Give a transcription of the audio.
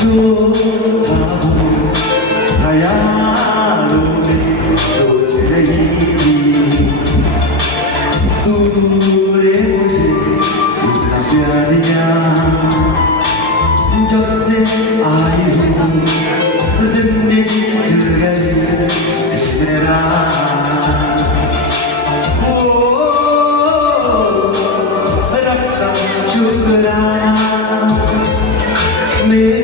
जो ख्वाबों ख्यालों में सोच रही थी तूने मुझे इतना प्यार दिया जब से आई हूँ जिंदगी दिल गई मेरा रखता शुक्राना मेरा